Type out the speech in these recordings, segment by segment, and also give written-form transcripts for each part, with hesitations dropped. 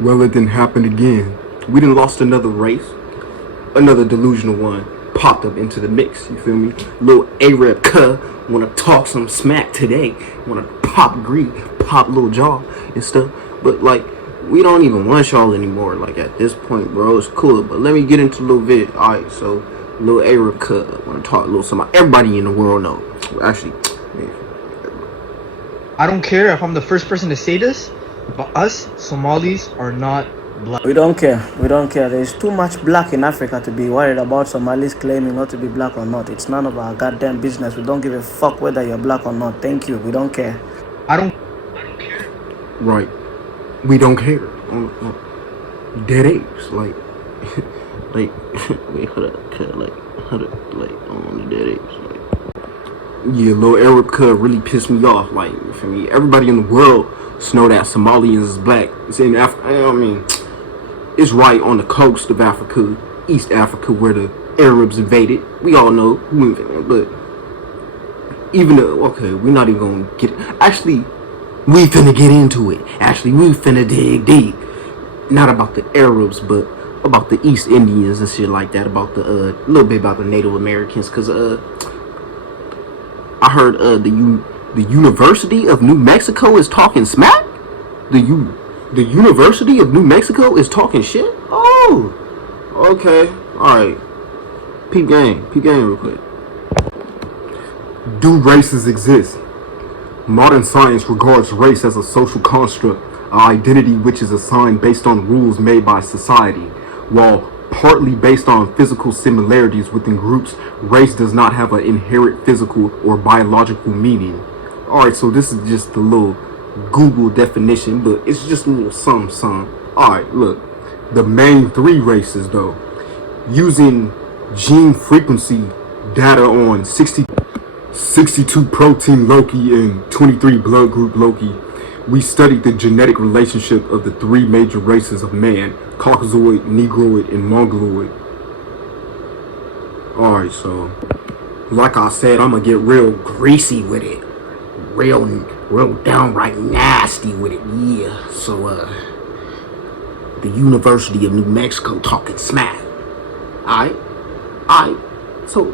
Well, it didn't happen again. We done lost another race, another delusional one popped up into the mix. You feel me? Little Arab cuh wanna talk some smack today. Wanna pop greed, pop little jaw and stuff. But like, we don't even want y'all anymore. Like at this point, bro, it's cool. But let me get into a little vid. All right, so little Arab cuh wanna talk a little something. Everybody in the world know. Well, actually, man, I don't care if I'm the first person to say this, but us Somalis are not black. We don't care. We don't care. There's too much black in Africa to be worried about Somalis claiming not to be black or not. It's none of our goddamn business. We don't give a fuck whether you're black or not. Thank you. We don't care. I don't right. We don't care. Dead apes, like, like, wait, hold up, like, on the dead apes, like, yeah, little Arab cub really pissed me off, like, for me, everybody in the world know that Somalians is black. It's in Africa, I mean, it's right on the coast of Africa, East Africa, where the Arabs invaded. We all know who invaded, but even though, okay, we're not even gonna get it. Actually, we finna get into it. Actually, we finna dig deep. Not about the Arabs, but about the East Indians and shit like that. About the little bit about the Native Americans, cause I heard the University of New Mexico is talking smack. The University of New Mexico is talking shit. Oh, okay, all right. Peep game real quick. Do races exist? Modern science regards race as a social construct, an identity which is assigned based on rules made by society. While partly based on physical similarities within groups, race does not have an inherent physical or biological meaning. Alright, so this is just a little Google definition, but it's just a little some. Alright, look. The main three races, though, using gene frequency data on 62 protein Loki and 23 blood group Loki, we studied the genetic relationship of the three major races of man: Caucasoid, Negroid, and Mongoloid. Alright, so like I said, I'm gonna get real greasy with it. Real downright nasty with it. Yeah. So the University of New Mexico talking smack. Alright. So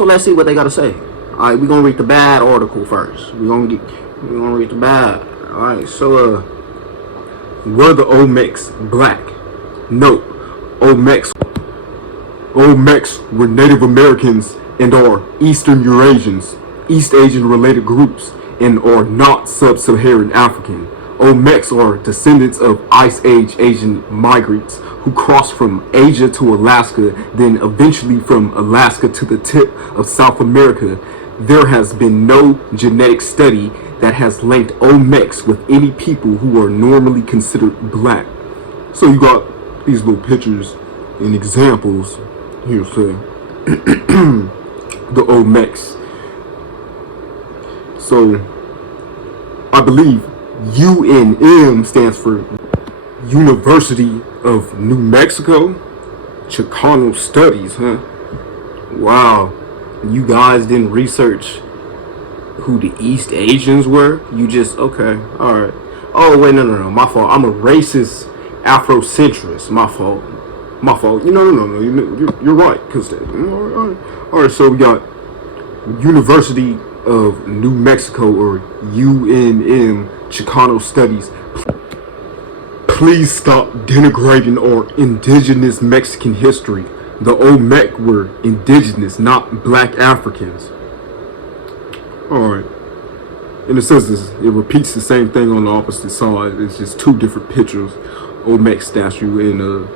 let's see what they gotta say. Alright, we're gonna read the bad article first. We're gonna read the bad. Alright, so were the Olmecs black? Nope. Olmecs were Native Americans and are Eastern Eurasians, East Asian related groups, and are not sub-Saharan African. Olmecs are descendants of Ice Age Asian migrants who crossed from Asia to Alaska, then eventually from Alaska to the tip of South America. There has been no genetic study that has linked Olmecs with any people who are normally considered black. So you got these little pictures and examples here, say the Olmecs. So I believe UNM stands for University of New Mexico. Chicano Studies, huh? Wow. You guys didn't research who the East Asians were? You just, okay, alright. Oh, wait, no, my fault. I'm a racist Afrocentrist. My fault. No, you're right. Alright, so we got University of New Mexico, or UNM, Chicano Studies. Please stop denigrating our indigenous Mexican history. The Olmec were indigenous, not black Africans. Alright. And it says this, it repeats the same thing on the opposite side. It's just two different pictures. Olmec statue and a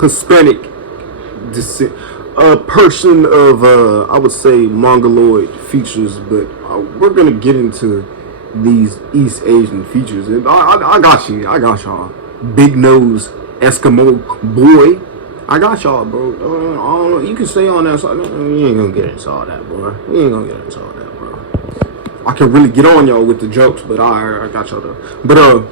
Hispanic descent. A person of, I would say, Mongoloid features, but we're gonna get into these East Asian features. And I got y'all. Big nose Eskimo boy. I got y'all, bro. I don't know. You can stay on that side. You ain't gonna get into all that, bro. You ain't gonna get into all that, bro. I can really get on y'all with the jokes, but I got y'all though. But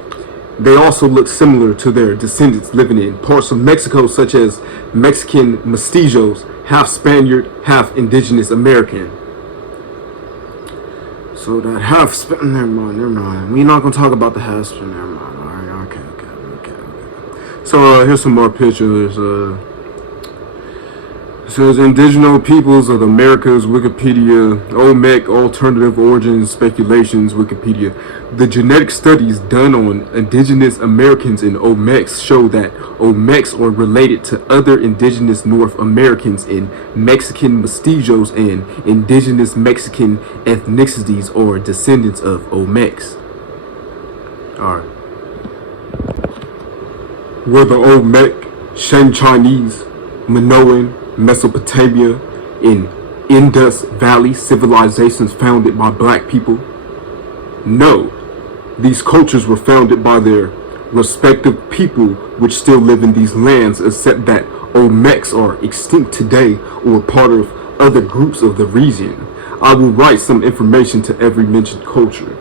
they also look similar to their descendants living in parts of Mexico, such as Mexican mestizos, half Spaniard, half indigenous American. So that half never mind. We're not gonna talk about the Hesper. Never mind. All right. Okay. So here's some more pictures. It says Indigenous Peoples of the Americas, Wikipedia, Olmec, Alternative Origins, Speculations, Wikipedia. The genetic studies done on Indigenous Americans in Olmecs show that Olmecs are related to other Indigenous North Americans in Mexican mestizos and Indigenous Mexican ethnicities or descendants of Olmecs. Alright. Were the Olmec, Shang Chinese, Minoan, Mesopotamia, in Indus Valley civilizations founded by black people? No. These cultures were founded by their respective people which still live in these lands, except that Olmecs are extinct today or part of other groups of the region. I will write some information to every mentioned culture.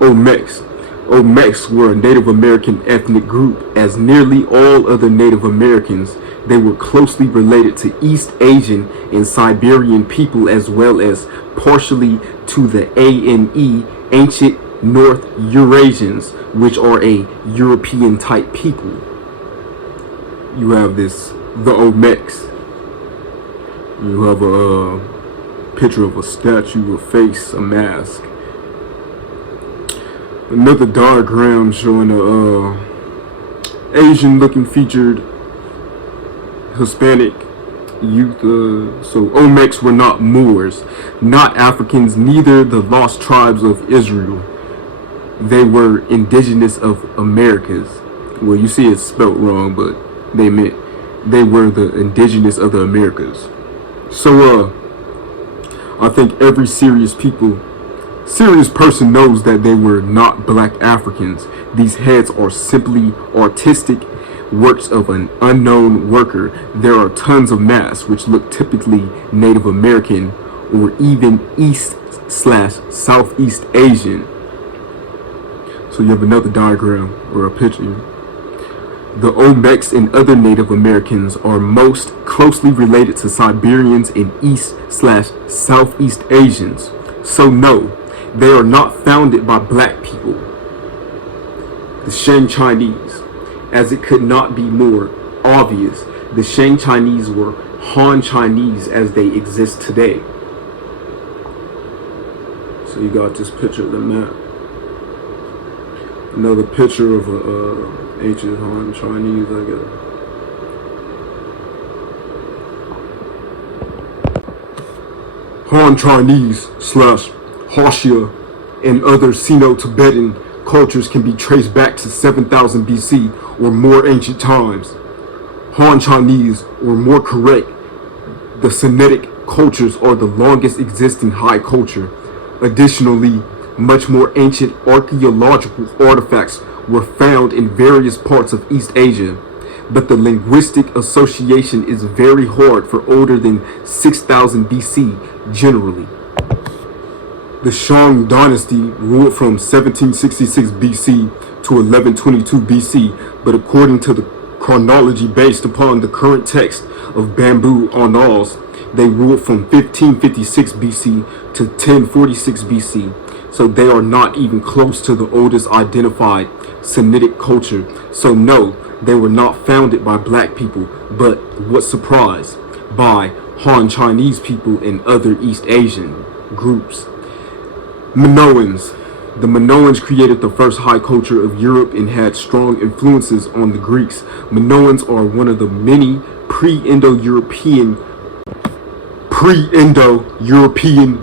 Olmecs. Olmecs were a Native American ethnic group. As nearly all other Native Americans, they were closely related to East Asian and Siberian people, as well as partially to the ANE, ancient North Eurasians, which are a European type people. You have the Olmecs. You have a picture of a statue, a face, a mask. Another diagram showing a Asian looking featured Hispanic youth. So Olmecs were not Moors, not Africans, neither the lost tribes of Israel. They were indigenous of Americas. Well, you see it's spelt wrong, but they meant they were the indigenous of the Americas. So I think every serious person knows that they were not black Africans. These heads are simply artistic works of an unknown worker. There are tons of masks which look typically Native American or even East/Southeast Asian. So you have another diagram or a picture. The Olmecs and other Native Americans are most closely related to Siberians and East/Southeast Asians. So no, they are not founded by black people. The Shang Chinese. As it could not be more obvious, the Shang Chinese were Han Chinese as they exist today. So you got this picture of the map. Another picture of a ancient Han Chinese, I guess. Han Chinese / Hatia and other Sino-Tibetan cultures can be traced back to 7000 BC or more ancient times. Han Chinese, or more correct, the Semitic cultures are the longest existing high culture. Additionally, much more ancient archaeological artifacts were found in various parts of East Asia, but the linguistic association is very hard for older than 6000 BC generally. The Shang dynasty ruled from 1766 BC to 1122 BC, but according to the chronology based upon the current text of bamboo annals, they ruled from 1556 BC to 1046 BC. So they are not even close to the oldest identified Semitic culture. So no, they were not founded by black people, but what surprise, by Han Chinese people and other East Asian groups. Minoans. The Minoans created the first high culture of Europe and had strong influences on the Greeks. Minoans are one of the many pre-Indo-European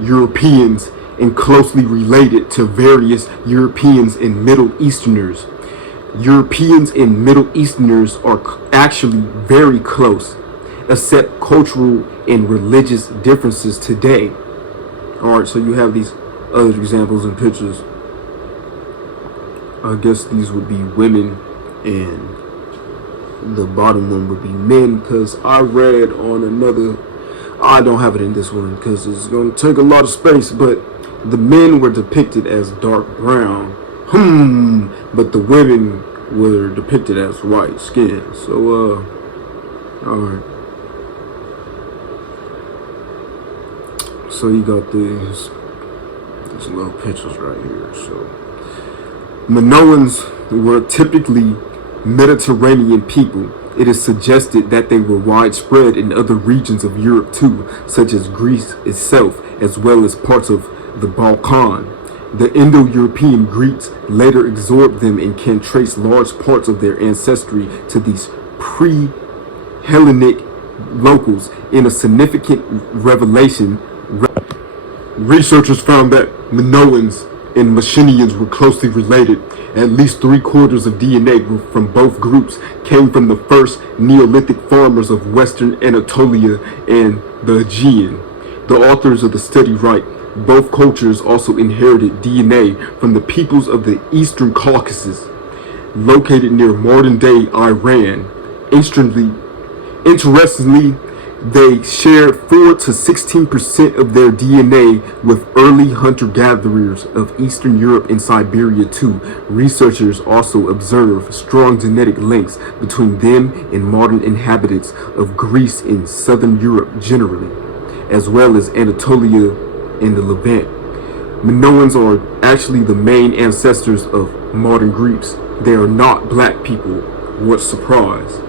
Europeans and closely related to various Europeans and Middle Easterners. Europeans and Middle Easterners are actually very close, except cultural and religious differences today. Alright, so you have these other examples and pictures. I guess these would be women and the bottom one would be men, because I read on another, I don't have it in this one because it's going to take a lot of space, but the men were depicted as dark brown, but the women were depicted as white skin. So alright, so you got these little pictures right here. So Minoans were typically Mediterranean people. It is suggested that they were widespread in other regions of Europe too, such as Greece itself, as well as parts of the Balkan. The Indo-European Greeks later absorbed them and can trace large parts of their ancestry to these pre-Hellenic locals. In a significant revelation, researchers found that Minoans and Machinians were closely related. At least 3/4 of DNA from both groups came from the first Neolithic farmers of Western Anatolia and the Aegean. The authors of the study write, both cultures also inherited DNA from the peoples of the Eastern Caucasus, located near modern-day Iran. Interestingly, they shared 4 to 16% of their DNA with early hunter-gatherers of Eastern Europe and Siberia too. Researchers also observe strong genetic links between them and modern inhabitants of Greece and Southern Europe generally, as well as Anatolia and the Levant. Minoans are actually the main ancestors of modern Greeks. They are not black people. What surprise.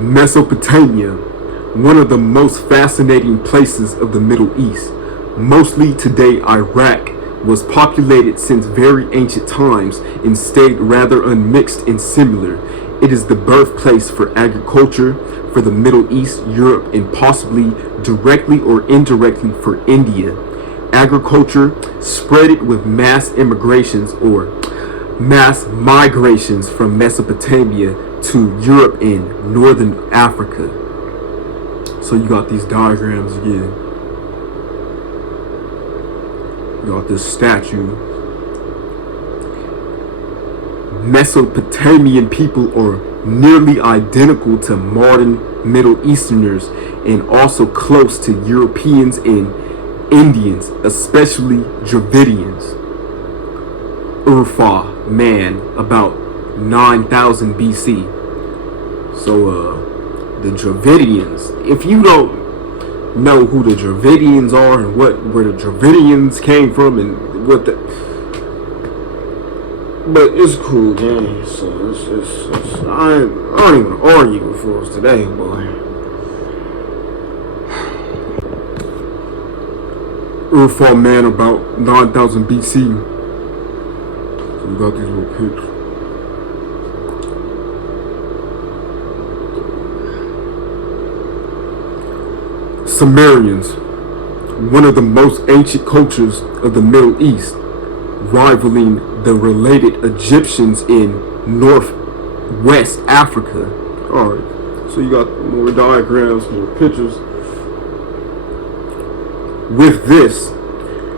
Mesopotamia, one of the most fascinating places of the Middle East, mostly today Iraq, was populated since very ancient times and stayed rather unmixed and similar. It is the birthplace for agriculture for the Middle East, Europe, and possibly directly or indirectly for India. Agriculture spread it with mass immigrations or mass migrations from Mesopotamia to Europe and Northern Africa. So you got these diagrams again. You got this statue. Mesopotamian people are nearly identical to modern Middle Easterners and also close to Europeans and Indians, especially Dravidians. Urfa man about 9,000 BC. So the Dravidians, if you don't know who the Dravidians are and where the Dravidians came from and what the, but it's cool, gang. So I don't even argue for us today, boy. Urfa man about 9,000 BC. So we got these little pics. Siberians, one of the most ancient cultures of the Middle East, rivaling the related Egyptians in northwest Africa. Alright, so you got more diagrams, more pictures. With this,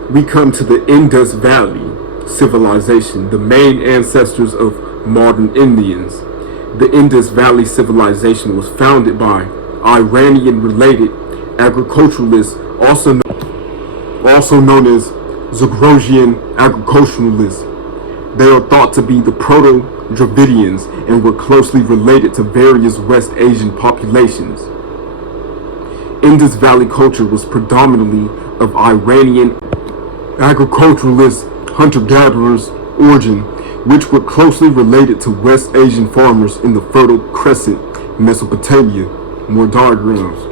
we come to the Indus Valley civilization, the main ancestors of modern Indians. The Indus Valley civilization was founded by Iranian-related agriculturalists, also known as Zagrogian agriculturalists. They are thought to be the Proto-Dravidians and were closely related to various West Asian populations. Indus Valley culture was predominantly of Iranian agriculturalist hunter-gatherers origin, which were closely related to West Asian farmers in the Fertile Crescent, Mesopotamia. More diagrams.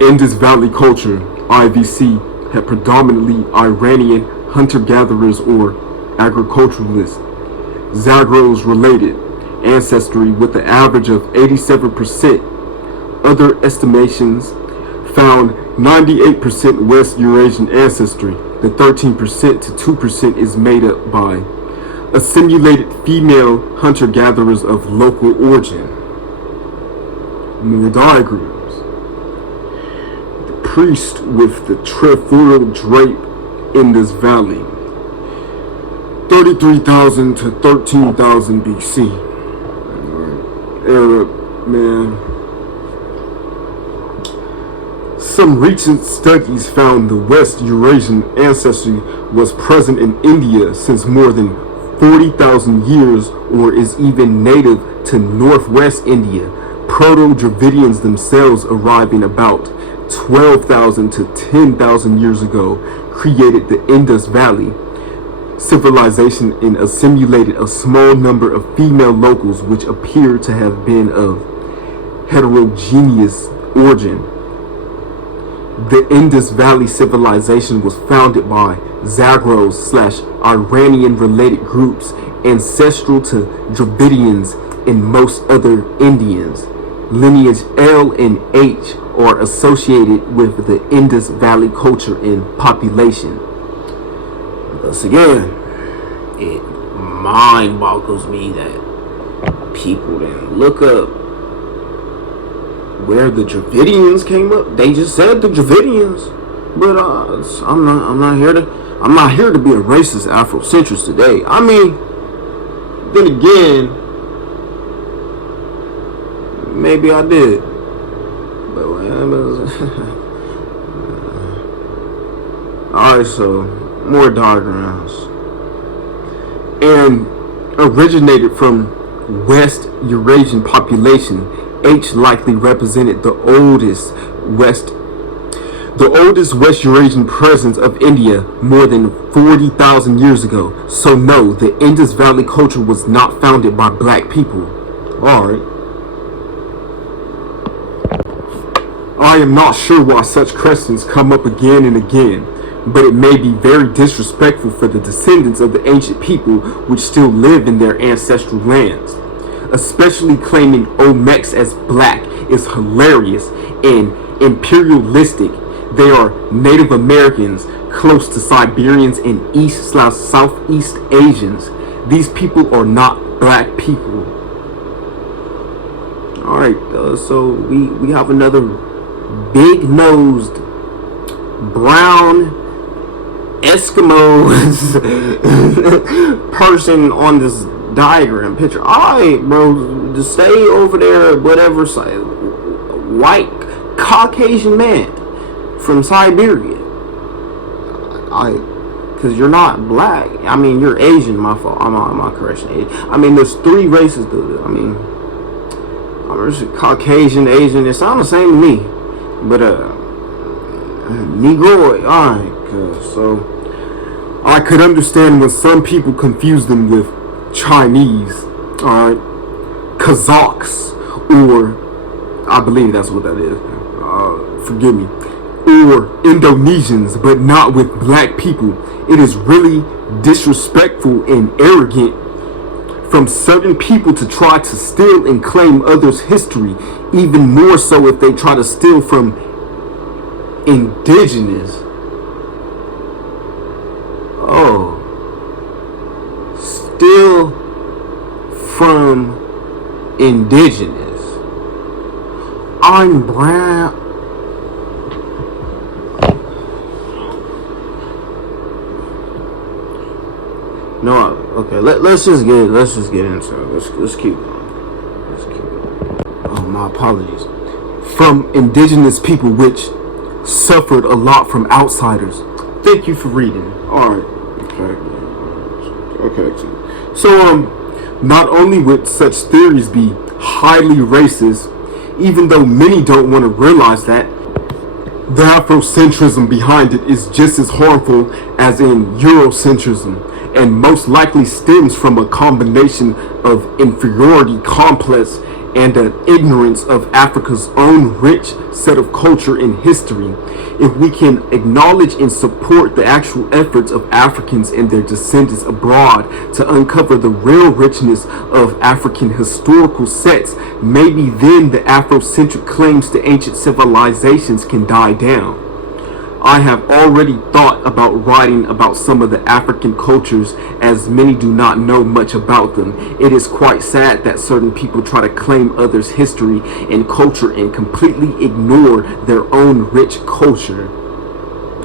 Indus Valley culture, IVC, had predominantly Iranian hunter-gatherers or agriculturalists. Zagros related ancestry with an average of 87%. Other estimations found 98% West Eurasian ancestry. The 13% to 2% is made up by assimilated female hunter-gatherers of local origin. More diagrams. The priest with the trefoil drape in this valley. 33,000 to 13,000 BC. Arab man. Some recent studies found the West Eurasian ancestry was present in India since more than 40,000 years, or is even native to northwest India. Proto-Dravidians themselves arriving about 12,000 to 10,000 years ago, created the Indus Valley civilization and assimilated a small number of female locals which appear to have been of heterogeneous origin. The Indus Valley civilization was founded by Zagros/Iranian related groups ancestral to Dravidians and most other Indians. Lineage L and H are associated with the Indus Valley culture and population. Thus again, it mind boggles me that people didn't look up where the Dravidians came up. They just said the Dravidians, but I'm not here to be a racist Afrocentrist today. I mean, then again, maybe I did, but all right. So more diagrams, and originated from West Eurasian population. H likely represented the oldest West Eurasian presence of India more than 40,000 years ago. So no, the Indus Valley culture was not founded by black people. Alright. I am not sure why such questions come up again and again, but it may be very disrespectful for the descendants of the ancient people which still live in their ancestral lands. Especially claiming Olmecs as black is hilarious and imperialistic. They are Native Americans close to Siberians and East/Southeast Asians. These people are not black people. Alright, so we have another big-nosed brown Eskimos person on this diagram picture. Alright, bro, just stay over there, whatever side. White Caucasian man from Siberia. Because you're not black. I mean, you're Asian. My fault. My correction. I mean, there's three races, dude. I mean, there's Caucasian, Asian. It sounds the same to me, but Negroid. Alright, so I could understand when some people confuse them with Chinese, alright, Kazakhs, or I believe that's what that is, forgive me, or Indonesians, but not with black people. It is really disrespectful and arrogant from certain people to try to steal and claim others' history, even more so if they try to steal from indigenous. Oh. Still from indigenous. I'm brown. No, okay. Let's just get into it. Let's keep going. Oh, my apologies. From indigenous people which suffered a lot from outsiders. Thank you for reading. All right. Okay. So, not only would such theories be highly racist, even though many don't want to realize that, the Afrocentrism behind it is just as harmful as in Eurocentrism, and most likely stems from a combination of inferiority complex and an ignorance of Africa's own rich set of culture and history. If we can acknowledge and support the actual efforts of Africans and their descendants abroad to uncover the real richness of African historical sets, maybe then the Afrocentric claims to ancient civilizations can die down. I have already thought about writing about some of the African cultures, as many do not know much about them. It is quite sad that certain people try to claim others' history and culture and completely ignore their own rich culture.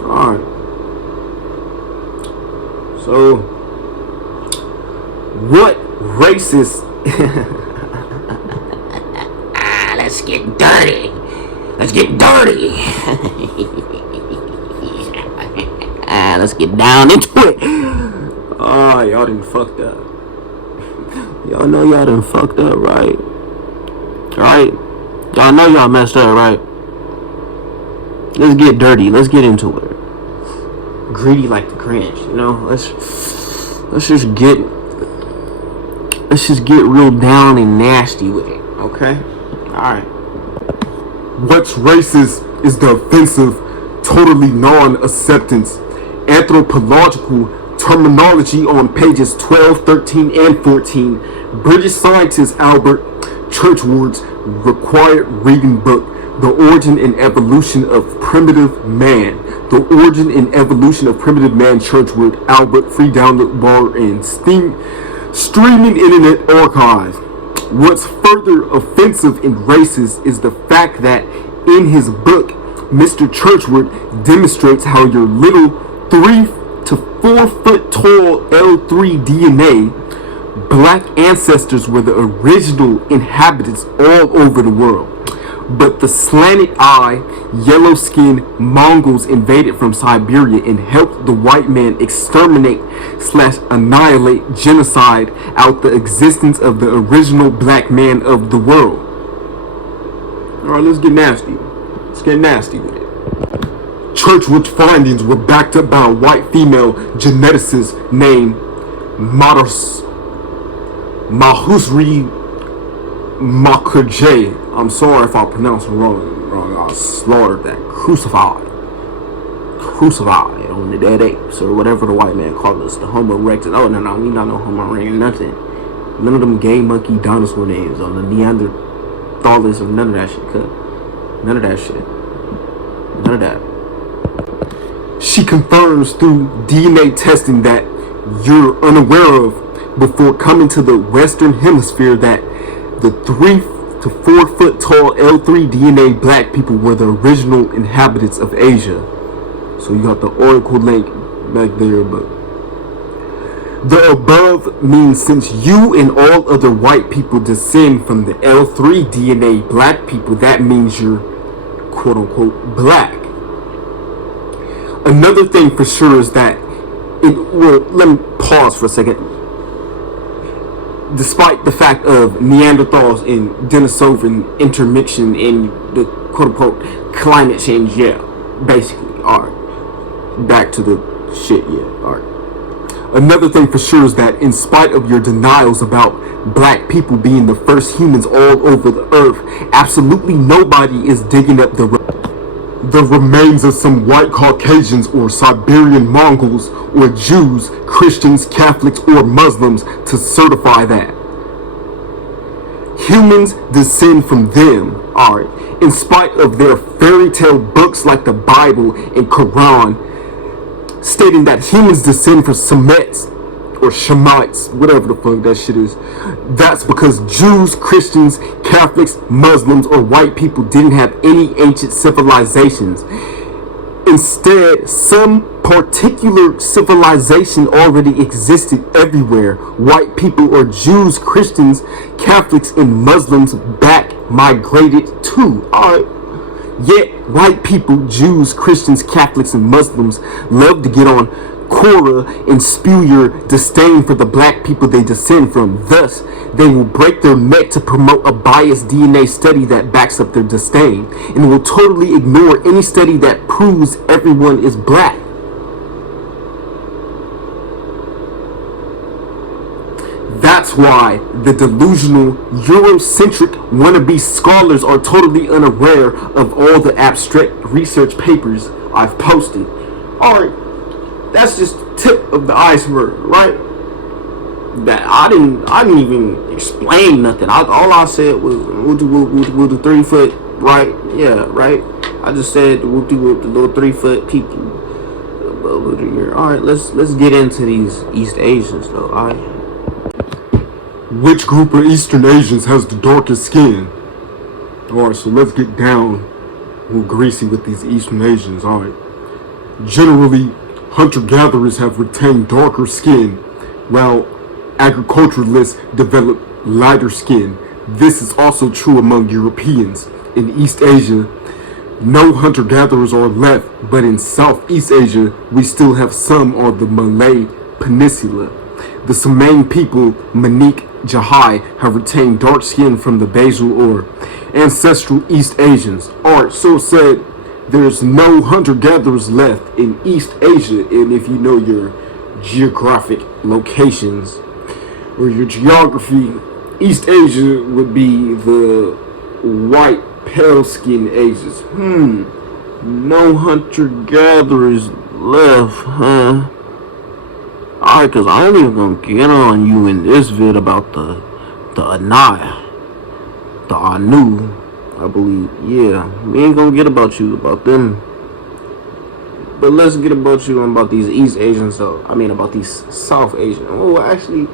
Alright. So, what racist... Let's get dirty. Let's get dirty. Let's get down into it. Oh, y'all done fucked up. Y'all know y'all done fucked up, right? Right? Y'all know y'all messed up, right? Let's get dirty. Let's get into it. greedy like the cringe. You know, let's just get real down and nasty with it. Okay, all right. What's racist is the offensive, totally non-acceptance, anthropological terminology on pages 12, 13, and 14. British scientist Albert Churchward's required reading book, The Origin and Evolution of Primitive Man. The Origin and Evolution of Primitive Man, Churchward, Albert, free download bar and streaming internet archive. What's further offensive and racist is the fact that in his book, Mr. Churchward demonstrates how your little 3 to 4 foot tall L3 DNA black ancestors were the original inhabitants all over the world. But the slanted eye, yellow skinned Mongols invaded from Siberia and helped the white man exterminate / annihilate, genocide out the existence of the original black man of the world. Alright, let's get nasty. Let's get nasty with it. Churchward's findings were backed up by a white female geneticist named Mahusri Mukherjee. I'm sorry if I pronounced it wrong. I slaughtered that. Crucified on the dead apes or whatever the white man called us. The Homo erectus. Oh no, we not no Homo erectus. Nothing. None of them gay monkey dinosaur names on the Neanderthals or none of that shit. None of that shit. None of that. She confirms through DNA testing that you're unaware of before coming to the Western Hemisphere that the 3 to 4 foot tall L3 DNA black people were the original inhabitants of Asia. So you got the oracle link back there, but the above means since you and all other white people descend from the L3 DNA black people, that means you're quote unquote black. Another thing for sure is that let me pause for a second. Despite the fact of Neanderthals and Denisovan intermixtion in the quote-unquote climate change, yeah, basically, alright. Back to the shit, yeah, alright. Another thing for sure is that in spite of your denials about black people being the first humans all over the earth, absolutely nobody is digging up the remains of some white Caucasians or Siberian Mongols or Jews, Christians, Catholics, or Muslims to certify that. Humans descend from them, alright, in spite of their fairy tale books like the Bible and Quran, stating that humans descend from Semites or Shemites, whatever the fuck that shit is. That's because Jews, Christians, Catholics, Muslims, or white people didn't have any ancient civilizations. Instead, some particular civilization already existed everywhere. White people or Jews, Christians, Catholics, and Muslims back migrated too. Alright. Yet, white people, Jews, Christians, Catholics, and Muslims love to get on Quora and spew your disdain for the black people they descend from. Thus, they will break their neck to promote a biased DNA study that backs up their disdain, and will totally ignore any study that proves everyone is black. That's why the delusional, Eurocentric wannabe scholars are totally unaware of all the abstract research papers I've posted. Alright, that's just the tip of the iceberg, right? That I didn't even explain nothing. All I said was we'll do 3 foot, right? Yeah, right. I just said we'll do the little 3 foot people. Alright, let's get into these East Asians though. Alright. Which group of Eastern Asians has the darkest skin? Alright, so let's get down real greasy with these Eastern Asians. Alright. Generally, hunter-gatherers have retained darker skin, while agriculturalists develop lighter skin. This is also true among Europeans. In East Asia, no hunter-gatherers are left, but in Southeast Asia, we still have some on the Malay Peninsula. The Semain people, Manik Jahai, have retained dark skin from the basal or ancestral East Asians. Alright, so said There's no hunter-gatherers left in East Asia, and if you know your geographic locations or your geography, East Asia would be the white, pale-skinned Asians. No hunter-gatherers left, huh? Alright, cause I ain't even gonna get on you in this vid about the Anaya, the Anu, I believe. Yeah, we ain't gonna get about you about them. But let's get about you and about these East Asians, though. I mean, about these South Asians. Oh, actually,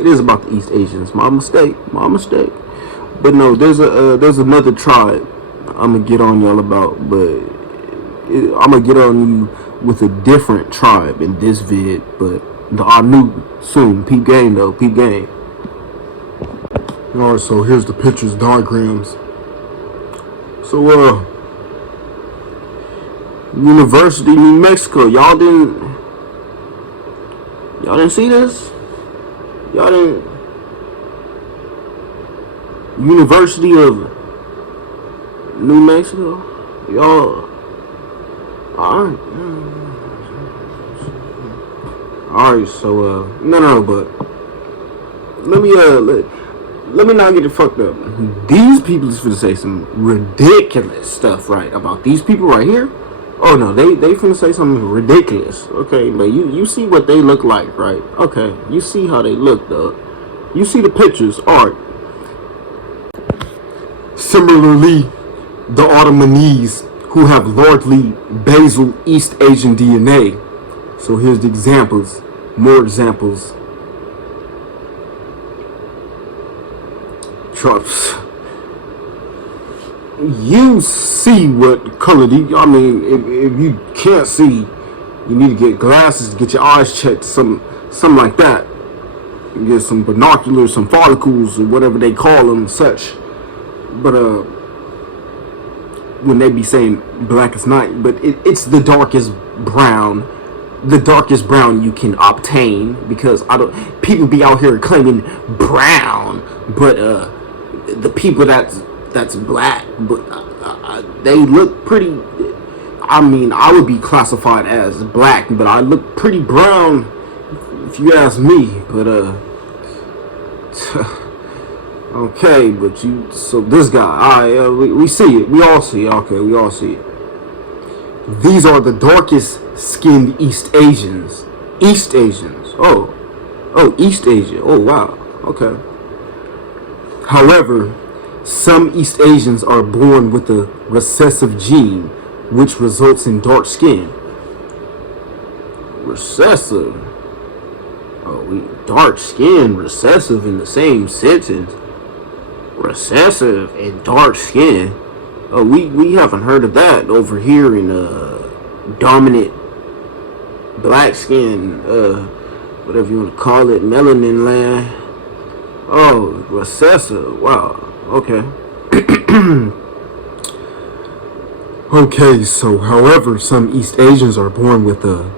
it is about the East Asians. My mistake. But no, there's another tribe I'm gonna get on y'all about, but I'm gonna get on you with a different tribe in this vid. But the Anu soon. Peep game though. Peep game. Alright, so here's the pictures, diagrams. So University, New Mexico. Y'all didn't see this? Y'all didn't. University of New Mexico. Y'all. Alright. Alright, so no, but let me not get it fucked up. These people is finna say some ridiculous stuff, right, about these people right here. Oh no, they finna say something ridiculous. Okay, but you see what they look like, right? Okay, you see how they look, though. You see the pictures. Alright. Similarly, the Ottomanese, who have largely basal East Asian DNA. So here's the examples. More examples. Trucks. You see what color I mean, if you can't see, you need to get glasses to get your eyes checked, something like that. You get some binoculars, some follicles, or whatever they call them, such. But when they be saying black as night, but it's the darkest brown you can obtain, because people be out here claiming brown, but the people that's black, but they look pretty. I mean, I would be classified as black, but I look pretty brown, if you ask me. But okay, but so this guy, we see it. We all see it. Okay, we all see it. These are the darkest skinned East Asians. East Asians. Oh, East Asia. Oh, wow. Okay. However, some East Asians are born with a recessive gene, which results in dark skin. Recessive? Oh, dark skin, recessive in the same sentence. Recessive and dark skin. Oh, we haven't heard of that over here in dominant black skin, whatever you want to call it, melanin land. Oh, recessive. Wow. Okay. Okay, so however, some East Asians are born with a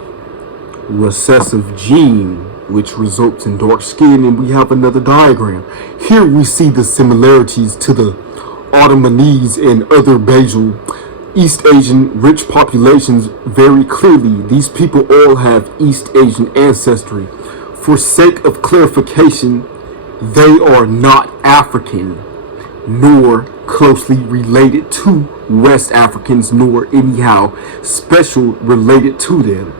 recessive gene, which results in dark skin, and we have another diagram. Here we see the similarities to the Ottomanese and other basal East Asian rich populations very clearly. These people all have East Asian ancestry. For sake of clarification, they are not African, nor closely related to West Africans, nor anyhow special related to them.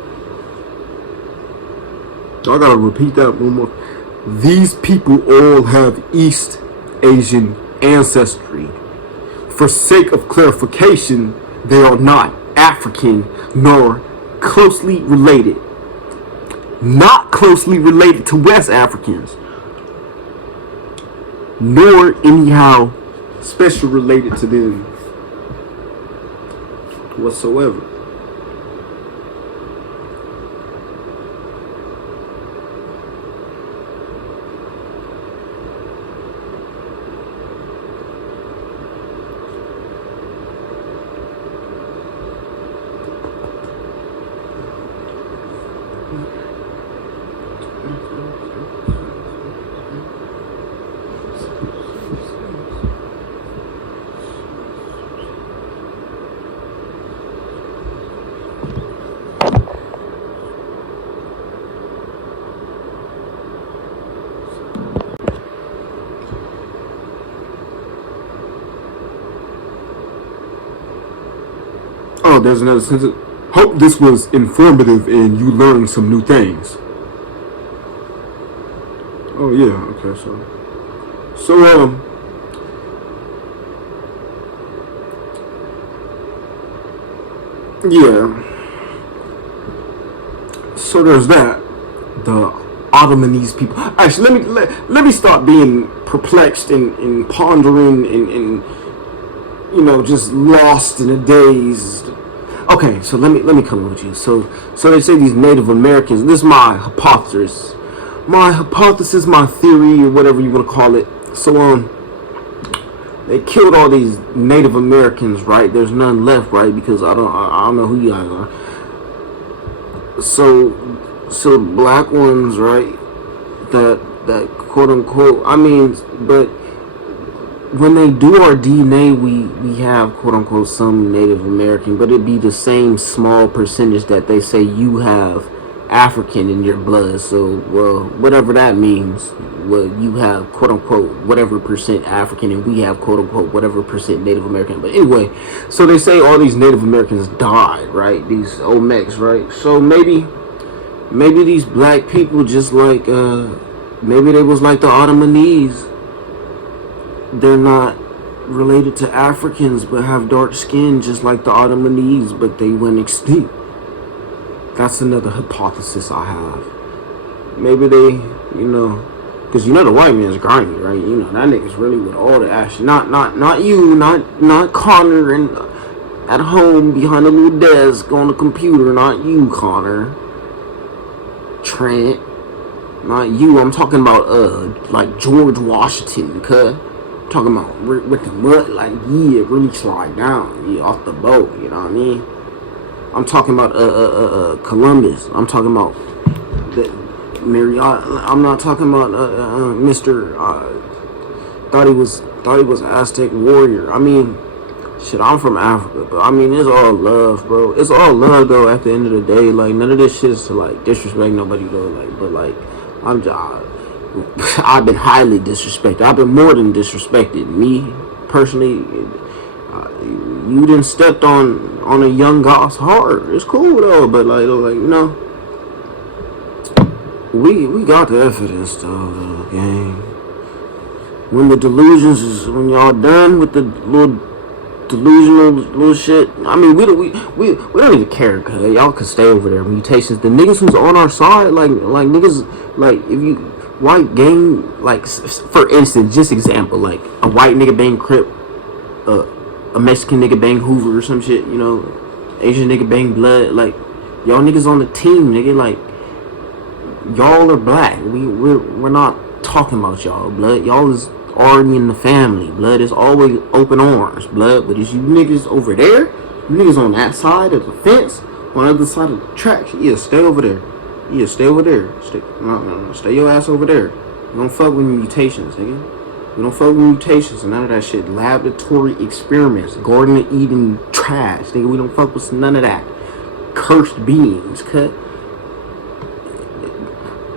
I gotta repeat that one more. These people all have East Asian ancestry. For sake of clarification, they are not African nor closely related. Not closely related to West Africans, nor anyhow special related to them whatsoever. Oh, there's another sentence. Hope this was informative and you learned some new things. Oh yeah, okay, so yeah. So there's that. The Ottomanese people. Actually, let me start being perplexed and pondering and you know, just lost in a daze. Okay, so let me come with you. So they say these Native Americans. This is my hypothesis, my theory, or whatever you want to call it. So they killed all these Native Americans, right? There's none left, right? Because I don't know who you guys are. So black ones, right? That quote unquote. I mean, but when they do our DNA, we have quote unquote some Native American, but it'd be the same small percentage that they say you have African in your blood. So, well, whatever that means, well, you have quote unquote whatever percent African, and we have quote unquote whatever percent Native American. But anyway, so they say all these Native Americans died, right? These Olmecs, right? So maybe these black people just like maybe they was like the Ottomanese. They're not related to Africans but have dark skin just like the Ottomanese, but they went extinct. That's another hypothesis I have. Maybe they, you know, because you know the white man's grimy, right? You know that nigga's really with all the action. Not you, not Connor and at home behind a little desk on the computer. Not you, Connor. Trent. Not you. I'm talking about like George Washington, cuz. Talking about with the mud, like, yeah, really slide down, yeah, off the boat, you know what I mean? I'm talking about Columbus. I'm talking about the Marriott. I'm not talking about Mr. Thought he was Aztec warrior. I mean, shit, I'm from Africa, but I mean, it's all love, bro. It's all love, though. At the end of the day, like, none of this shit is to like disrespect nobody, though. Like, but like, I've been highly disrespected. I've been more than disrespected. Me, personally, you done stepped on a young guy's heart. It's cool though, but like you know, we got the evidence though, gang. When the delusions is, when y'all done with the little delusional little shit, I mean, we don't even care, cause y'all can stay over there. Mutations, the niggas who's on our side, like niggas, like if you white gang, like for instance, just example, like a white nigga bang Crip, a Mexican nigga bang Hoover or some shit, you know, Asian nigga bang Blood, like y'all niggas on the team, nigga, like y'all are black. We're not talking about y'all, Blood. Y'all is already in the family, Blood. Is always open arms, Blood. But it's you niggas over there, you niggas on that side of the fence, on the other side of the tracks. Yeah, stay over there. Yeah, stay over there. Stay your ass over there. You don't fuck with mutations, nigga. We don't fuck with mutations and none of that shit. Laboratory experiments, Garden of Eden trash, nigga. We don't fuck with none of that. Cursed beings, cut.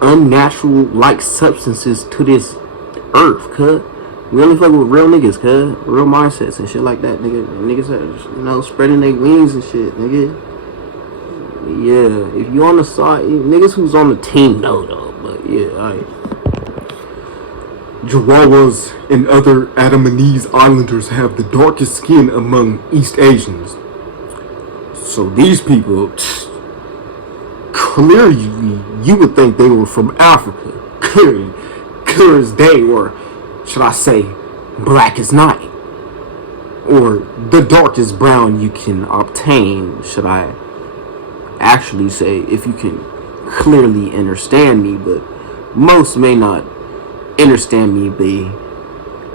Unnatural like substances to this earth, cut. We only fuck with real niggas, cut. Real mindsets and shit like that, nigga. Niggas are, you know, spreading their wings and shit, nigga. Yeah, if you on the side, niggas who's on the team know though, but yeah, alright. Jawawas and other Andamanese islanders have the darkest skin among East Asians. So these people, clearly, you would think they were from Africa. Clear as day, or should I say, black as night. Or the darkest brown you can obtain, should I actually say, if you can clearly understand me, but most may not understand me,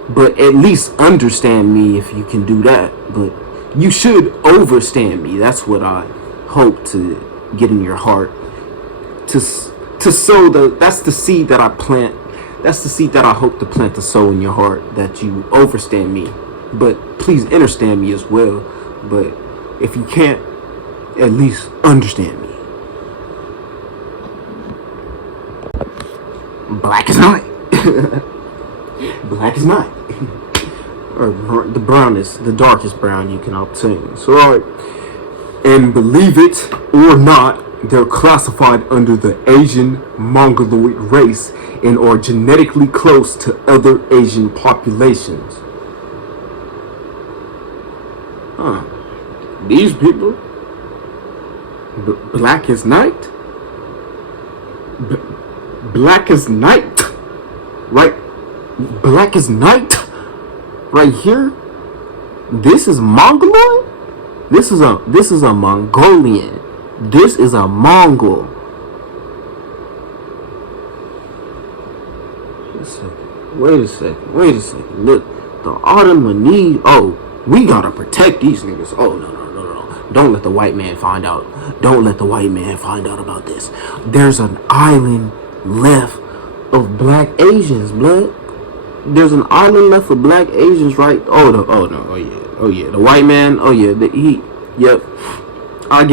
but at least understand me if you can do that. But you should overstand me. That's what I hope to get in your heart, to sow that's the seed that I plant. That's the seed that I hope to plant, to sow in your heart, that you overstand me, but please understand me as well. But if you can't, at least understand me. Black as night. Black as night. Or the brownest, the darkest brown you can obtain. So, alright. And believe it or not, they're classified under the Asian Mongoloid race and are genetically close to other Asian populations. These people, black as night, black as night, right? Black as night, right here. This is Mongoloid. This is a Mongolian. This is a Mongol. Wait a second. Look, the Ottomanese. Oh, we gotta protect these niggas. Oh no. Don't let the white man find out. Don't let the white man find out about this. There's an island left of black Asians, blood. There's an island left of black Asians, right? Oh yeah. The white man. Oh yeah. Yep. I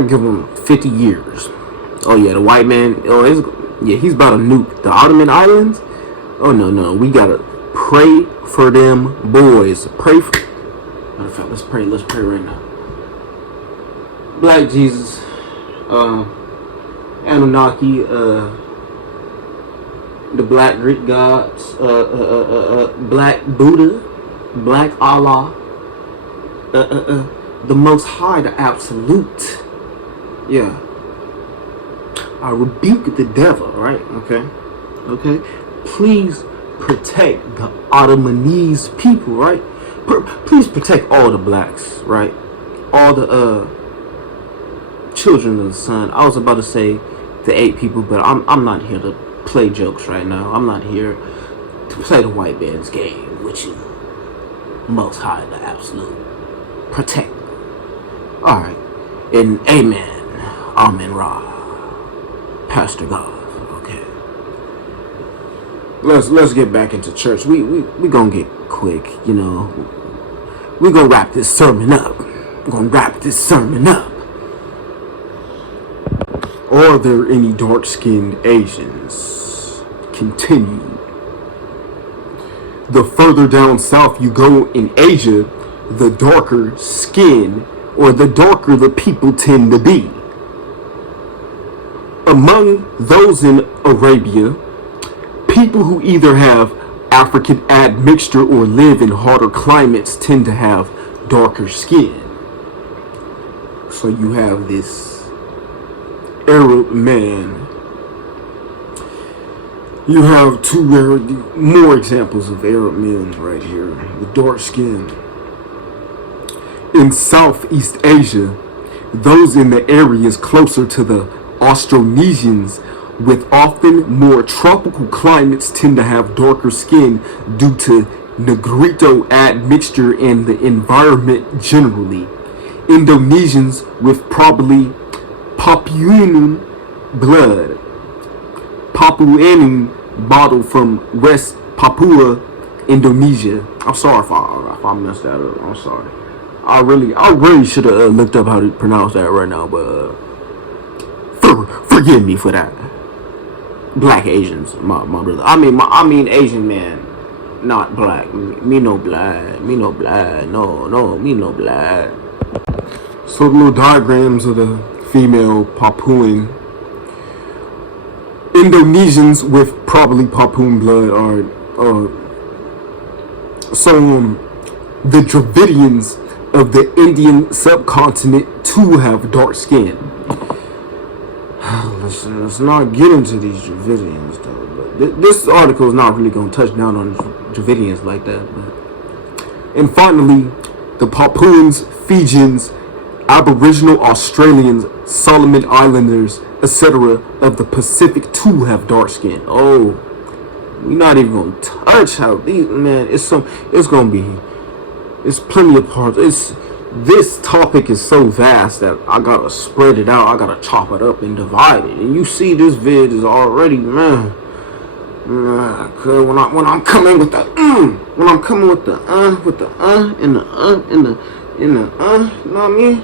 give him 50 years. Oh yeah, the white man. He's about to nuke the Ottoman Islands. Oh no. We gotta pray for them boys. Matter of fact, let's pray right now. Black Jesus, Anunnaki, the Black Greek gods, Black Buddha, Black Allah, the Most High, the Absolute. Yeah. I rebuke the devil, right? Okay. Please protect the Ottomanese people, right? Please protect all the blacks, right? All the children of the sun. I was about to say the 8 people, but I'm not here to play jokes right now. I'm not here to play the white man's game with you. Most High, the Absolute. Protect them. Alright. And amen. Amen Ra. Pastor God. Okay. Let's get back into church. We gonna get quick, you know. We gonna wrap this sermon up. Are there any dark-skinned Asians? Continue. The further down south you go in Asia, the darker skin, or the darker the people tend to be. Among those in Arabia, people who either have African admixture or live in hotter climates tend to have darker skin. So you have this Arab man. You have more examples of Arab men right here. The dark skin. In Southeast Asia, those in the areas closer to the Austronesians with often more tropical climates tend to have darker skin due to Negrito admixture and the environment generally. Indonesians with probably Papuan blood. Papuan bottled from West Papua, Indonesia. I'm sorry if I messed that up. I'm sorry. I really should have looked up how to pronounce that right now, but forgive me for that. Black Asians, my brother. I mean Asian man, not black. Me no black. No, me no black. So little diagrams of the female Papuan. Indonesians with probably Papuan blood are the Dravidians of the Indian subcontinent too have dark skin. Listen, let's not get into these Dravidians though. But this article is not really going to touch down on Dravidians like that. But. And finally, the Papuans, Fijians, Aboriginal Australians, Solomon Islanders, etc. of the Pacific too have dark skin. Oh, we're not even going to touch how these, man, it's plenty of parts. This topic is so vast that I gotta spread it out. I gotta chop it up and divide it. And you see, this vid is already, man. Cause when I'm coming with the when I'm coming with the and the you know what I mean?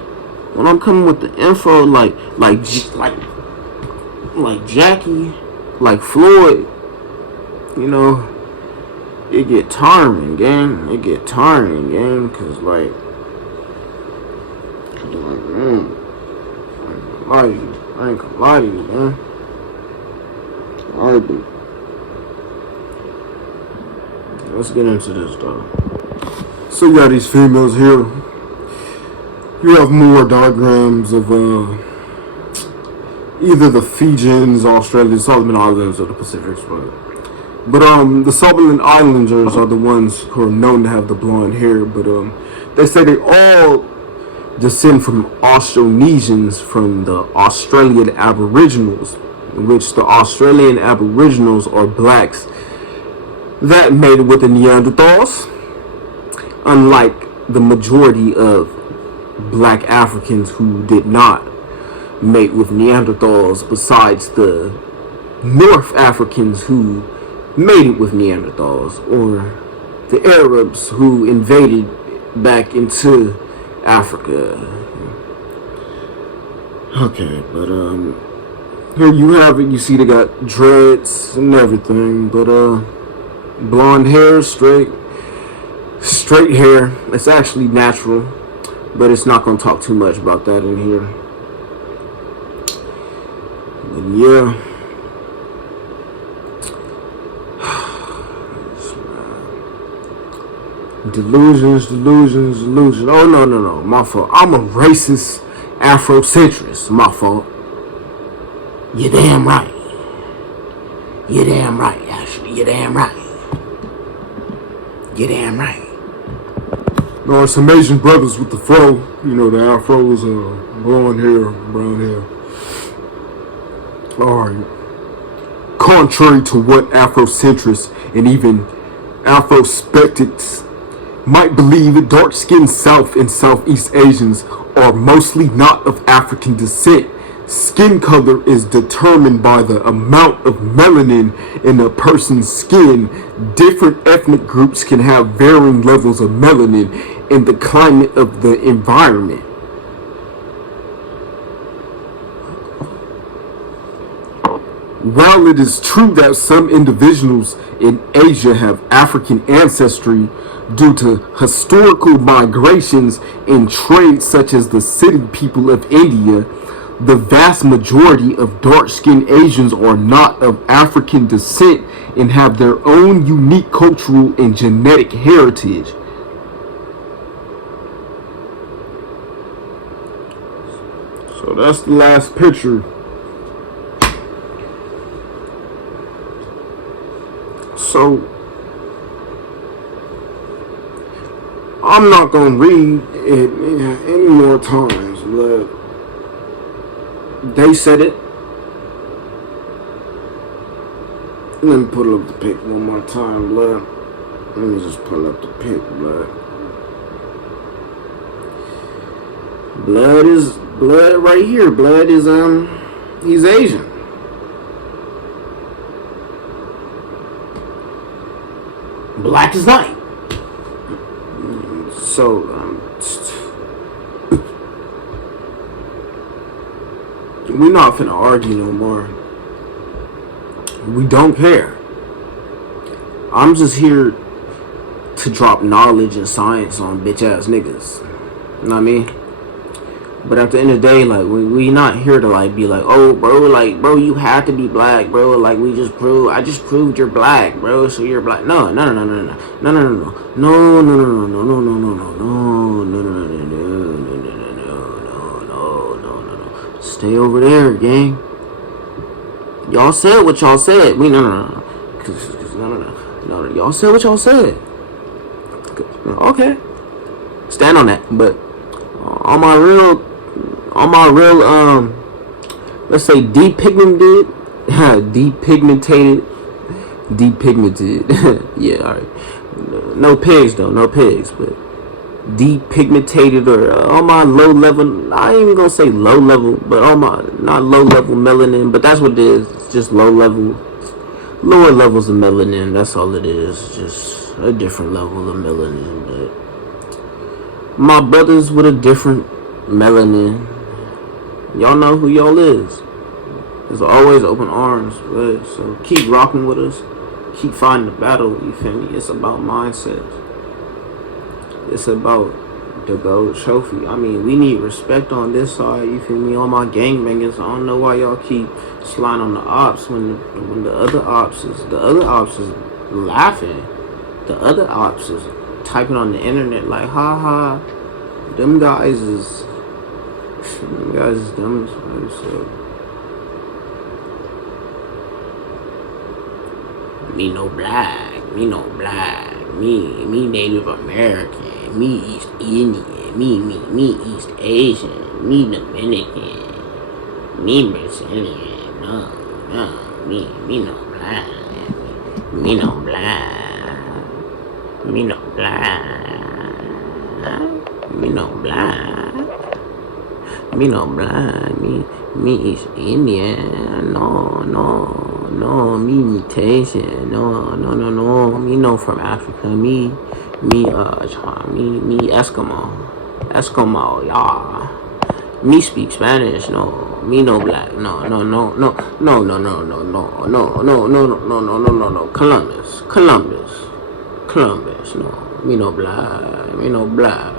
When I'm coming with the info, like Jackie, like Floyd, you know, it get tiring, gang. Cause like. lie to you. I ain't gonna lie to you, man. Alright, dude. Let's get into this, though. So you got these females here. You have more diagrams of either the Fijians, Australians, Solomon Islands, or the Pacific, but the Solomon Islanders are the ones who are known to have the blonde hair. But they say they all descend from Austronesians, from the Australian Aboriginals, in which the Australian Aboriginals are blacks that mated with the Neanderthals, unlike the majority of black Africans who did not mate with Neanderthals, besides the North Africans who mated with Neanderthals, or the Arabs who invaded back into Africa. Okay, but here you have it. You see they got dreads and everything, but blonde hair, straight hair. It's actually natural, but it's not gonna talk too much about that in here. But yeah. Delusions. Oh, no. My fault. I'm a racist Afrocentrist. My fault. You're damn right. Ashley. You're damn right. No, some Asian brothers with the fro. You know, the afros, blonde hair, brown hair. Alright. Contrary to what Afrocentrists and even Afrospectics might believe, dark-skinned South and Southeast Asians are mostly not of African descent. Skin color is determined by the amount of melanin in a person's skin. Different ethnic groups can have varying levels of melanin in the climate of the environment. While it is true that some individuals in Asia have African ancestry due to historical migrations and trade such as the city people of India, the vast majority of dark-skinned Asians are not of African descent and have their own unique cultural and genetic heritage. So that's the last picture. So I'm not gonna read it any more times, but they said it. Let me pull up the pic one more time, blood. Let me just pull up the pic, blood. Blood is blood right here. Blood is he's Asian. Black is night. So we're not finna argue no more. We don't care. I'm just here to drop knowledge and science on bitch ass niggas. You know what I mean? But at the end of the day, like, we not here to like be like, oh bro, like bro, you have to be black, bro. Like I just proved you're black, bro. So you're black. No. Stay over there, gang. Y'all said what y'all said. No. Y'all said what y'all said. Okay. Stand on that. But on my real, let's say depigmented. Yeah, alright. No pigs though, but depigmented or on my low level, I ain't even gonna say low level, but on my, not low level melanin, but that's what it is. It's just lower levels of melanin. That's all it is. Just a different level of melanin. But my brothers with a different melanin, y'all know who y'all is. There's always open arms, but so keep rocking with us. Keep fighting the battle. You feel me? It's about mindset. It's about the gold trophy. I mean, we need respect on this side. You feel me? All my gangbangers. I don't know why y'all keep sliding on the ops when the other ops is laughing. The other ops is typing on the internet like, ha ha. Them guys is dumb as fuck. So. Me no black, me Native American, me East Indian, me East Asian, me Dominican, me Brazilian, no, me no black, me no black, me no black, me no black, me no black, me East Indian, no, me mutation, no, me no from Africa, me Eskimo, y'all. Me speak Spanish, no, me no black, no, Columbus, no, me no black, black.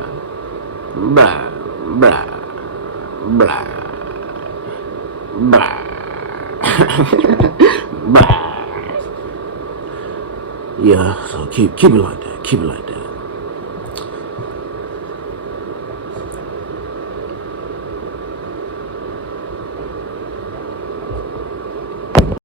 Yeah, so keep it like that.